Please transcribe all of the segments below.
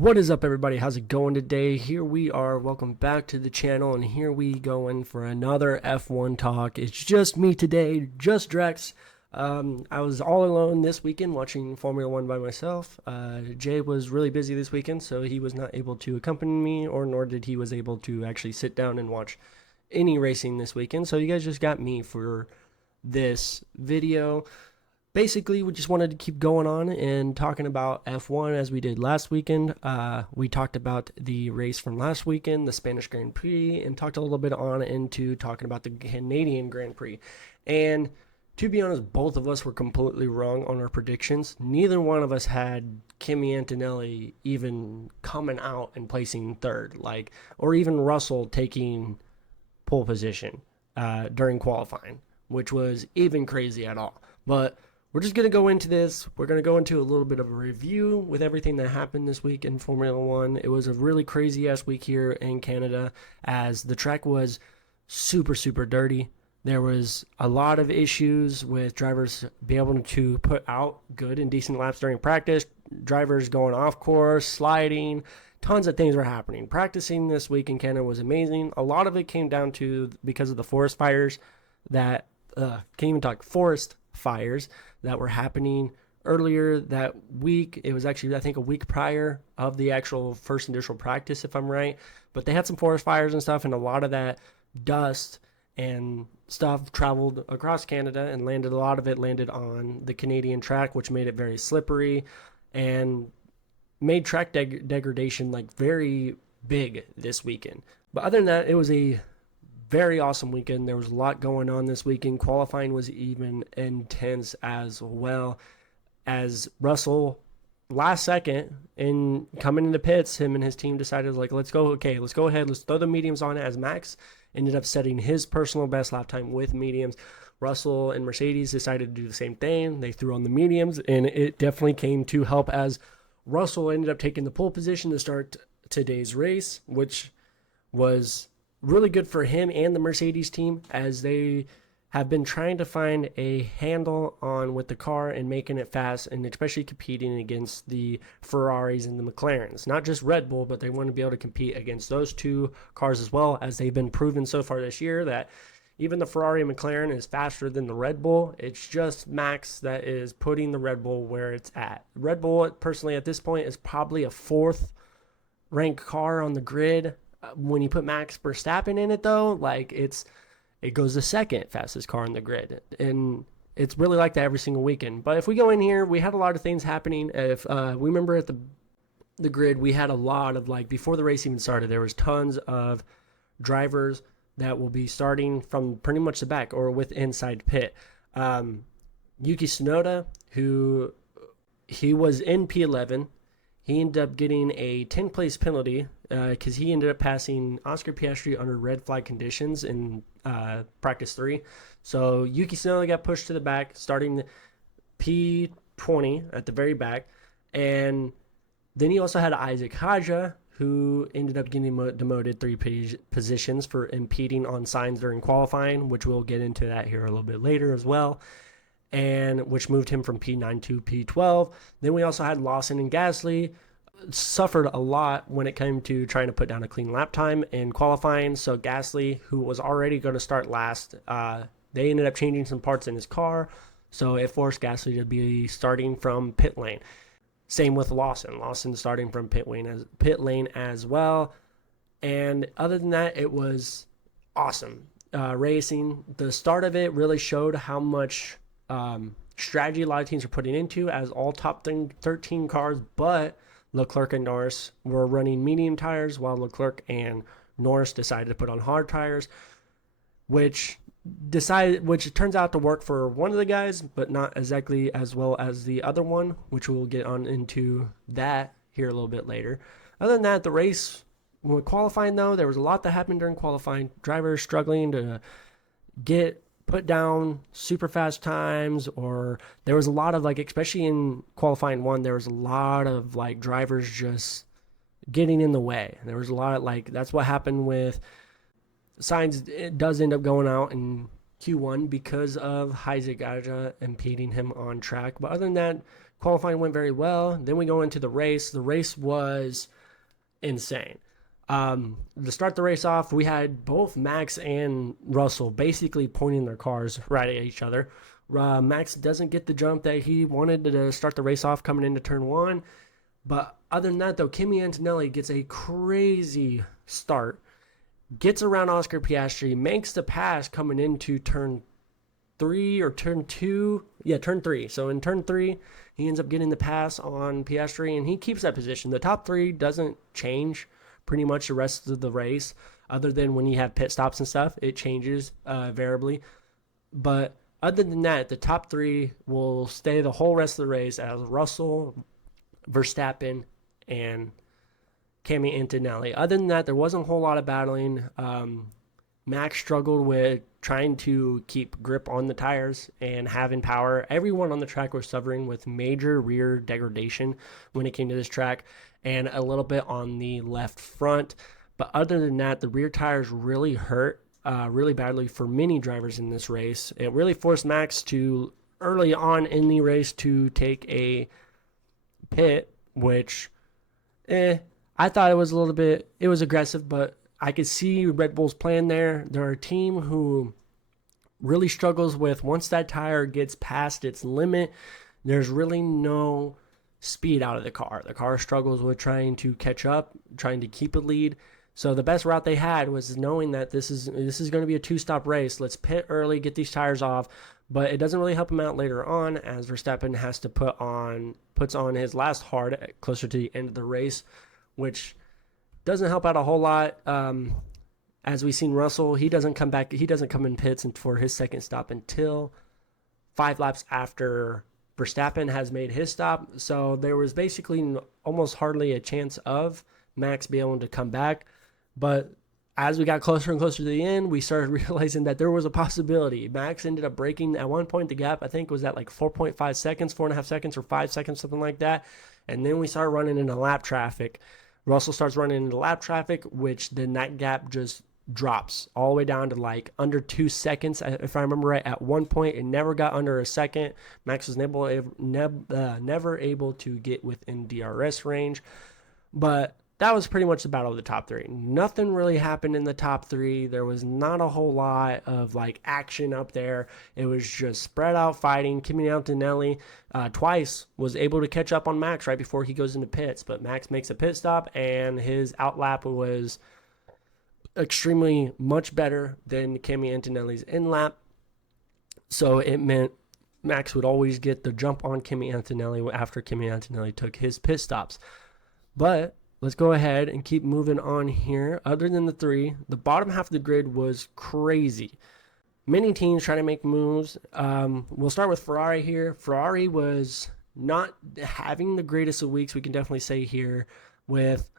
What is up, everybody? How's it going today? Here we are. Welcome back to the channel, and here we go in for another F1 talk. It's just me today, just Drax. I was all alone this weekend watching Formula One by myself. Jay was really busy this weekend, so he was not able to accompany me, or nor did he was able to actually sit down and watch any racing this weekend. So you guys just got me for this video. Basically, we just wanted to keep going on and talking about F1 as we did last weekend. We talked about the race from last weekend, the Spanish Grand Prix, and talked a little bit on into talking about the Canadian Grand Prix. And to be honest, both of us were completely wrong on our predictions. Neither one of us had Kimi Antonelli even coming out and placing third, or even Russell taking pole position during qualifying, which was even crazy at all. But we're just going to go into this. We're going to go into a little bit of a review with everything that happened this week in Formula One. It was a really crazy-ass week here in Canada as the track was super, super dirty. There was a lot of issues with drivers being able to put out good and decent laps during practice, drivers going off course, sliding, tons of things were happening. Practicing this week in Canada was amazing. A lot of it came down to because of the forest fires forest fires that were happening earlier that week. It was actually, I think, a week prior of the actual first initial practice, if I'm right. But they had some forest fires and stuff, and a lot of that dust and stuff traveled across Canada and a lot of it landed on the Canadian track, which made it very slippery and made track degradation very big this weekend. But other than that, it was a very awesome weekend. There was a lot going on this weekend. Qualifying was even intense as well, as Russell last second in coming into pits, him and his team decided let's go ahead, let's throw the mediums on it, as Max ended up setting his personal best lap time with mediums. Russell and Mercedes decided to do the same thing. They threw on the mediums, and it definitely came to help as Russell ended up taking the pole position to start today's race, which was really good for him and the Mercedes team, as they have been trying to find a handle on with the car and making it fast, and especially competing against the Ferraris and the McLarens. Not just Red Bull, but they want to be able to compete against those two cars as well, as they've been proven so far this year that even the Ferrari and McLaren is faster than the Red Bull. It's just Max that is putting the Red Bull where it's at. Red Bull, personally, at this point, is probably a fourth ranked car on the grid. When you put Max Verstappen in it, though, it goes the second fastest car on the grid, and it's really like that every single weekend. But if we go in here, we had a lot of things happening. If we remember at the grid, we had a lot of before the race even started, there was tons of drivers that will be starting from pretty much the back or with inside pit. Yuki Tsunoda, he was in P11. He ended up getting a 10th-place penalty because he ended up passing Oscar Piastri under red flag conditions in practice 3. So Yuki Tsunoda got pushed to the back, starting P20 at the very back. And then he also had Isaac Haja, who ended up getting demoted 3 positions for impeding on signs during qualifying, which we'll get into that here a little bit later as well, and which moved him from P9 to P12. Then we also had Lawson and Gasly, suffered a lot when it came to trying to put down a clean lap time in qualifying. So Gasly, who was already going to start last, they ended up changing some parts in his car, so it forced Gasly to be starting from pit lane. Same with Lawson starting from pit lane as well. And other than that, it was awesome racing. The start of it really showed how much strategy a lot of teams are putting into, as all top 13 cars, but Leclerc and Norris were running medium tires, while Leclerc and Norris decided to put on hard tires, which turns out to work for one of the guys, but not exactly as well as the other one, which we'll get on into that here a little bit later. Other than that, the race, when qualifying though, there was a lot that happened during qualifying. Drivers struggling to get put down super fast times, or there was a lot of especially in qualifying 1, there was a lot of drivers just getting in the way. There was a lot of that's what happened with Sainz. It does end up going out in Q1 because of Isaac Haja impeding him on track. But other than that, Qualifying went very well. Then we go into the race. The race was insane. To start the race off, we had both Max and Russell basically pointing their cars right at each other. Max doesn't get the jump that he wanted to start the race off coming into turn 1. But other than that, though, Kimi Antonelli gets a crazy start, gets around Oscar Piastri, makes the pass coming into turn 3 or turn 2. Yeah, turn 3. So in turn 3, he ends up getting the pass on Piastri, and he keeps that position. The top 3 doesn't change pretty much the rest of the race, other than when you have pit stops and stuff. It changes variably. But other than that, the top 3 will stay the whole rest of the race as Russell, Verstappen, and Kimi Antonelli. Other than that, there wasn't a whole lot of battling. Max struggled with trying to keep grip on the tires and having power. Everyone on the track was suffering with major rear degradation when it came to this track, and a little bit on the left front. But other than that, the rear tires really hurt really badly for many drivers in this race. It really forced Max to, early on in the race, to take a pit, which I thought it was a little bit, it was aggressive, but I could see Red Bull's plan there. They're a team who really struggles with, once that tire gets past its limit, there's really no speed out of the car. The car struggles with trying to catch up, trying to keep a lead. So the best route they had was knowing that this is going to be a 2-stop race. Let's pit early, get these tires off. But it doesn't really help him out later on, as Verstappen has to puts on his last hard closer to the end of the race, which doesn't help out a whole lot. As we've seen, Russell, he doesn't come back. He doesn't come in pits for his second stop until 5 laps after Verstappen has made his stop. So there was basically almost hardly a chance of Max being able to come back. But as we got closer and closer to the end, we started realizing that there was a possibility. Max ended up breaking, at one point, the gap, I think, was at like 4.5 seconds, 4.5 seconds, or 5 seconds, something like that. And then we started running into lap traffic. Russell starts running into lap traffic, which then that gap just drops all the way down to like under 2 seconds. If I remember right, at one point, it never got under a second. Max was never able to get within DRS range. But that was pretty much the battle of the top 3. Nothing really happened in the top 3. There was not a whole lot of like action up there. It was just spread out fighting. Kimi Antonelli twice was able to catch up on Max right before he goes into pits, but Max makes a pit stop, and his outlap was extremely much better than Kimi Antonelli's in-lap. So it meant Max would always get the jump on Kimi Antonelli after Kimi Antonelli took his pit stops. But let's go ahead and keep moving on here. Other than the 3, the bottom half of the grid was crazy. Many teams trying to make moves. We'll start with Ferrari here. Ferrari was not having the greatest of weeks, we can definitely say here, with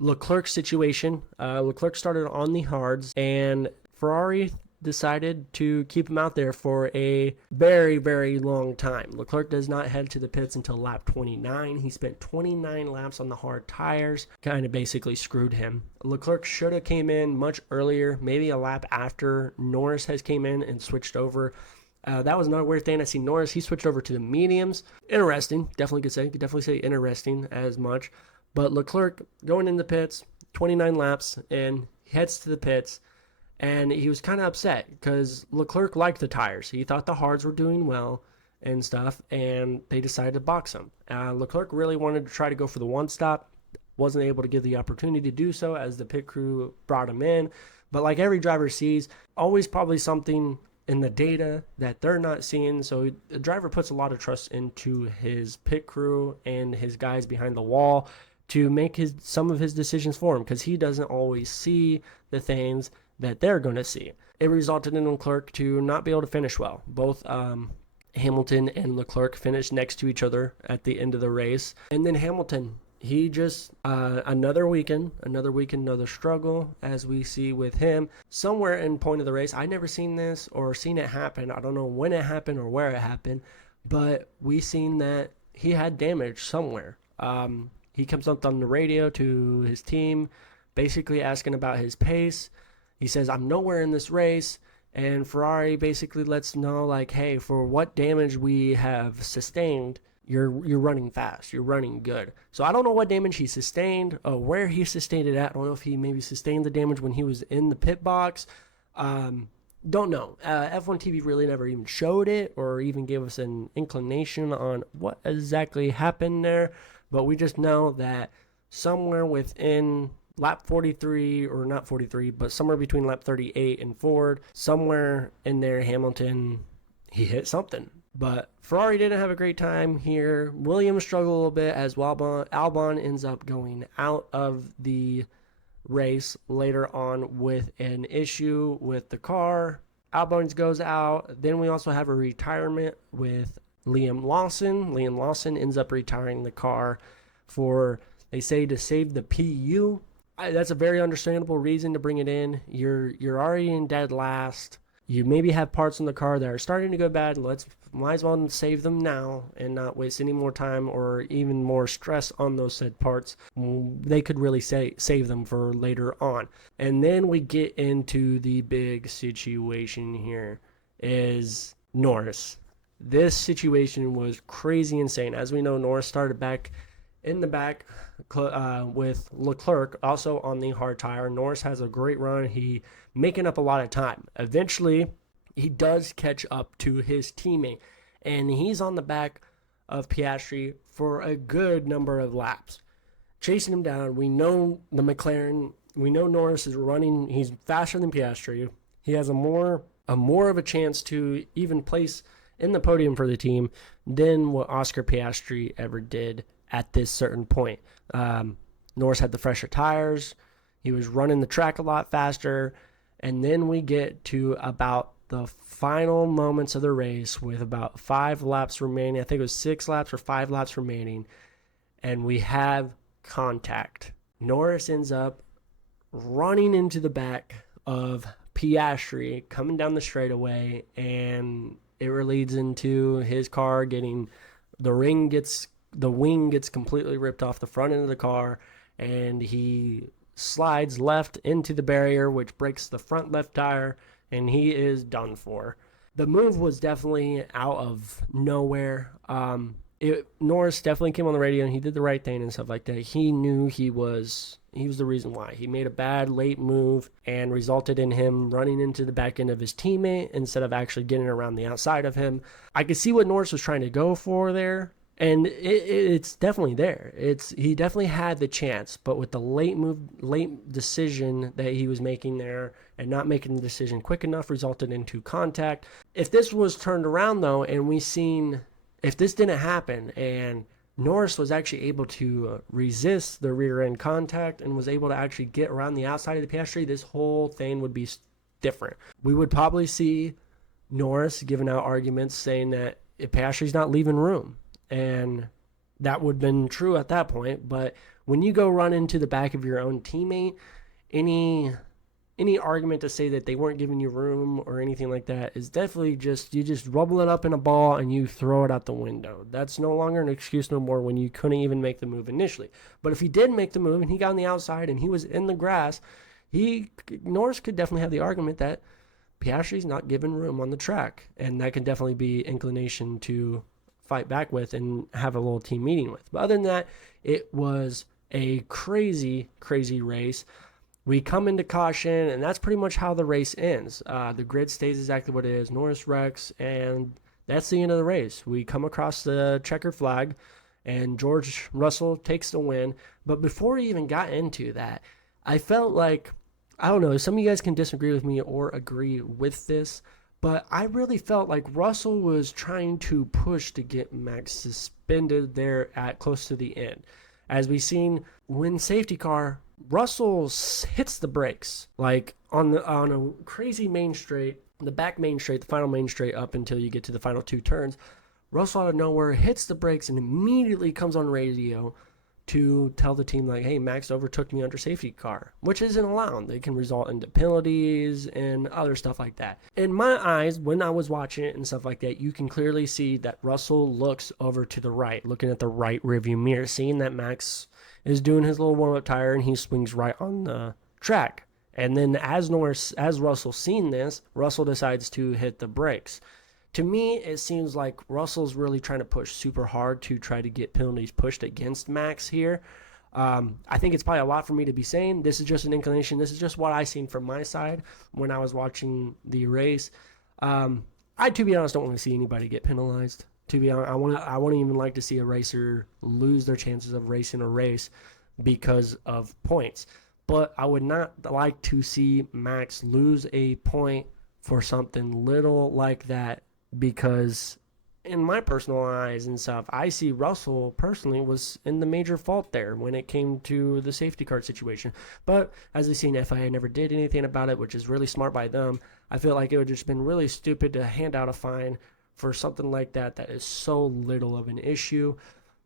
Leclerc's situation. Leclerc started on the hards, and Ferrari decided to keep him out there for a very, very long time. Leclerc does not head to the pits until lap 29. He spent 29 laps on the hard tires, kind of basically screwed him. Leclerc should have came in much earlier, maybe a lap after Norris has came in and switched over. That was another weird thing. I see Norris, he switched over to the mediums. Interesting, could definitely say interesting as much. But Leclerc going in the pits, 29 laps, and he heads to the pits. And he was kind of upset because Leclerc liked the tires. He thought the hards were doing well and stuff, and they decided to box him. Leclerc really wanted to try to go for the 1-stop. Wasn't able to get the opportunity to do so as the pit crew brought him in. But like every driver sees, always probably something in the data that they're not seeing. So the driver puts a lot of trust into his pit crew and his guys behind the wall to make some of his decisions for him, because he doesn't always see the things that they're going to see. It resulted in Leclerc to not be able to finish well. Both Hamilton and Leclerc finished next to each other at the end of the race. And then Hamilton, he just, another weekend, another struggle, as we see with him. Somewhere in point of the race, I never seen this or seen it happen. I don't know when it happened or where it happened, but we seen that he had damage somewhere. He comes up on the radio to his team, basically asking about his pace. He says, I'm nowhere in this race. And Ferrari basically lets know, like, hey, for what damage we have sustained, you're running fast, you're running good. So I don't know what damage he sustained, where he sustained it at. I don't know if he maybe sustained the damage when he was in the pit box. Don't know. F1 TV really never even showed it or even gave us an inclination on what exactly happened there. But we just know that somewhere within lap 43, or not 43, but somewhere between lap 38 and forward, somewhere in there, Hamilton, he hit something. But Ferrari didn't have a great time here. Williams struggled a little bit as Albon ends up going out of the race later on with an issue with the car. Albon goes out. Then we also have a retirement with Liam Lawson. Liam Lawson ends up retiring the car for, they say, to save the PU. That's a very understandable reason to bring it in. You're already in dead last. You maybe have parts in the car that are starting to go bad. Might as well save them now and not waste any more time or even more stress on those said parts. They could really save them for later on. And then we get into the big situation here is Norris. This situation was crazy insane. As we know, Norris started back in the back with Leclerc, also on the hard tire. Norris has a great run. He making up a lot of time. Eventually, he does catch up to his teammate, and he's on the back of Piastri for a good number of laps, chasing him down. We know the McLaren, we know Norris is running, he's faster than Piastri. He has a more of a chance to even place in the podium for the team than what Oscar Piastri ever did at this certain point. Norris had the fresher tires, he was running the track a lot faster, and then we get to about the final moments of the race with about 5 laps remaining. I think it was 6 laps or 5 laps remaining, and we have contact. Norris ends up running into the back of Piastri coming down the straightaway, and it leads into his car getting, the wing gets completely ripped off the front end of the car, and he slides left into the barrier, which breaks the front left tire, and he is done for. The move was definitely out of nowhere. Norris definitely came on the radio and he did the right thing and stuff like that. He knew he was the reason why. He made a bad late move and resulted in him running into the back end of his teammate instead of actually getting around the outside of him. I could see what Norris was trying to go for there, and it's definitely there. He definitely had the chance, but with the late decision that he was making there and not making the decision quick enough resulted into contact. If this was turned around though, and if this didn't happen and Norris was actually able to resist the rear end contact and was able to actually get around the outside of the Piastri, this whole thing would be different. We would probably see Norris giving out arguments saying that Piastri's not leaving room. And that would have been true at that point. But when you go run into the back of your own teammate, any argument to say that they weren't giving you room or anything like that is definitely you just rubble it up in a ball and you throw it out the window. That's no longer an excuse no more when you couldn't even make the move initially. But if he did make the move and he got on the outside and he was in the grass, Norris could definitely have the argument that Piastri's not giving room on the track. And that can definitely be inclination to fight back with and have a little team meeting with. But other than that, it was a crazy, crazy race. We come into caution, and that's pretty much how the race ends. The grid stays exactly what it is. Norris wrecks, and that's the end of the race. We come across the checker flag, and George Russell takes the win. But before he even got into that, I felt like, I don't know, some of you guys can disagree with me or agree with this, but I really felt like Russell was trying to push to get Max suspended there at close to the end. As we've seen, when safety car, Russell hits the brakes like on a crazy main straight, the back main straight, the final main straight up until you get to the final 2 turns. Russell out of nowhere hits the brakes and immediately comes on radio to tell the team, like, hey, Max overtook me under safety car, which isn't allowed. They can result into penalties and other stuff like that. In my eyes, when I was watching it and stuff like that, you can clearly see that Russell looks over to the right, looking at the right rearview mirror, seeing that Max is doing his little warm-up tire and he swings right on the track. And then as Russell seen this, Russell decides to hit the brakes. To me, it seems like Russell's really trying to push super hard to try to get penalties pushed against Max here. I think it's probably a lot for me to be saying. This is just an inclination. This is just what I seen from my side when I was watching the race. I, to be honest, don't want to see anybody get penalized. To be honest, I wouldn't even like to see a racer lose their chances of racing a race because of points. But I would not like to see Max lose a point for something little like that, because in my personal eyes and stuff, I see Russell personally was in the major fault there when it came to the safety car situation. But as we've seen, FIA never did anything about it, which is really smart by them. I feel like it would just been really stupid to hand out a fine for something like that that is so little of an issue.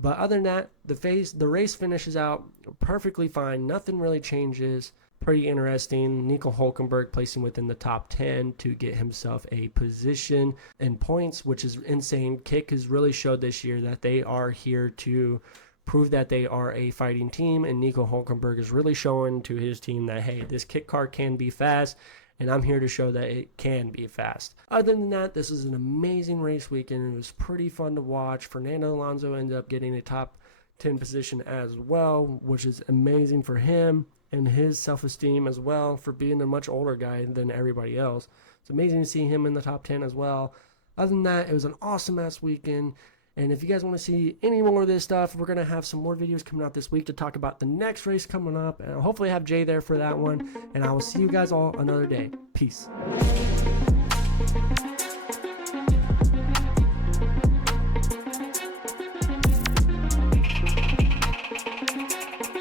But other than that, the race finishes out perfectly fine. Nothing really changes. Pretty interesting. Nico Hulkenberg placing within the top 10 to get himself a position in points, which is insane. Kick has really showed this year that they are here to prove that they are a fighting team, and Nico Hulkenberg is really showing to his team that, hey, this Kick car can be fast, and I'm here to show that it can be fast. Other than that, this is an amazing race weekend. It was pretty fun to watch. Fernando Alonso ended up getting a top 10 position as well, which is amazing for him and his self-esteem as well, for being a much older guy than everybody else. It's amazing to see him in the top 10 as well. Other than that, it was an awesome-ass weekend. And if you guys want to see any more of this stuff, we're going to have some more videos coming out this week to talk about the next race coming up. And I'll hopefully have Jay there for that one. And I will see you guys all another day. Peace.